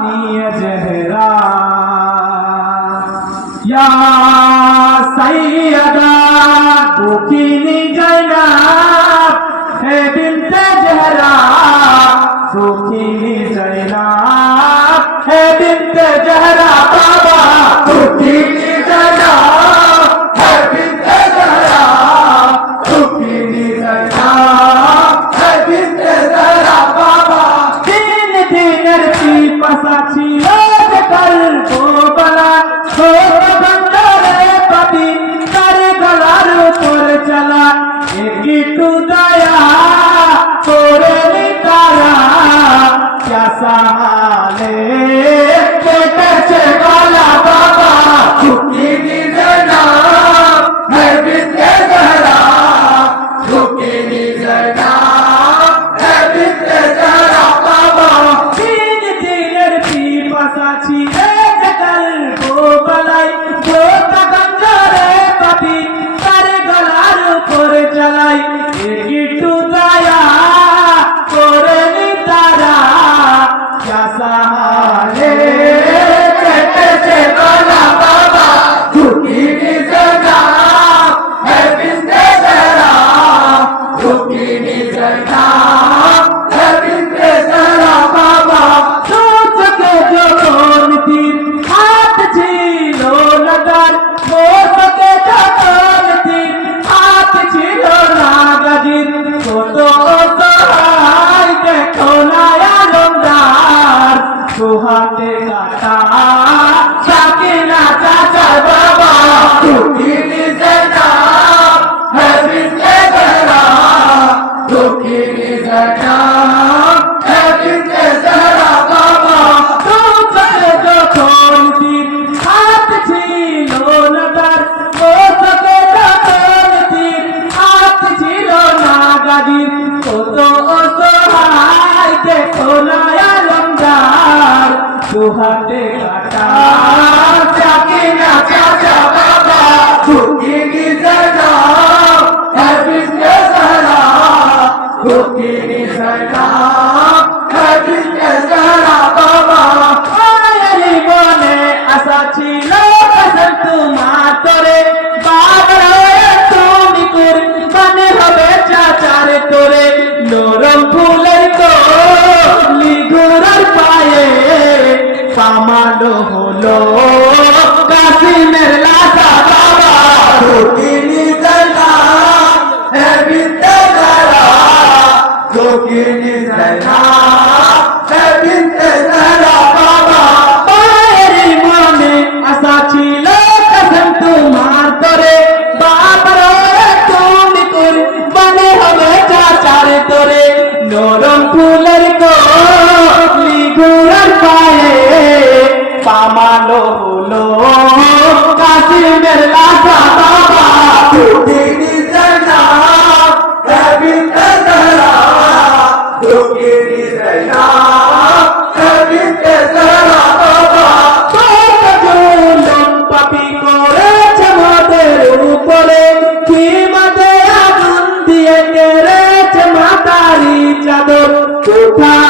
নিয়ে জেহরা সাইয়দা দুঃখিনী জয়না হে বিনতে জেহরা সুখিনী জয়না হে বিনতে জেহরা হাতে আটা। চাকি না চাচা বাবা ঝুঁকি কি জানা হ্যাপি সারা হ্যাঁ। ঝুঁকি কি জানা ভালো হলো কাশ্মীর লাসা বাবা তুমি নিজলা হে বিতরা তুমি নিজলা হে বিতরা ভালো হলো কাশিমের রাজা বাবা দুগিনি জানা হ্যাপি তেসরা দুগিনি জানা হ্যাপি তেসরা বাবা। ছোট জুলুম পাপি করেছে মাদের উপরে, কি মাঝে আগুন দিয়ে কেড়েছে মাতারি চাদর? কোথায়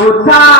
কোথা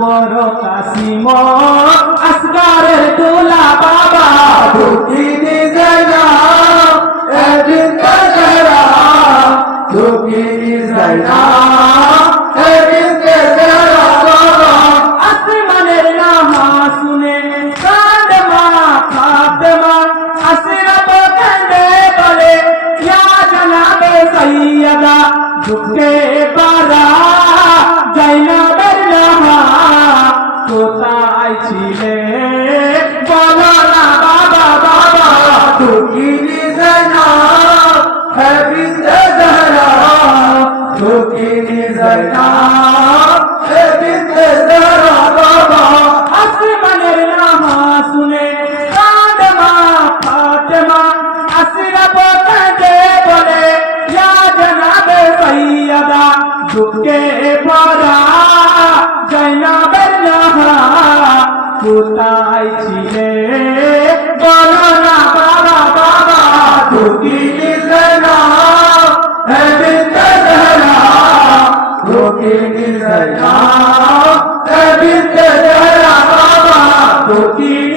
বড় কাসিম আসগারের দুলা বাবা রুকিনি রুকিনি জয়নাব হে বিনতে জহরা کی زنا بابا نا بابا بابا جھکی জয়নাব হে বিনতে জহরা বাবা তো জয়নাব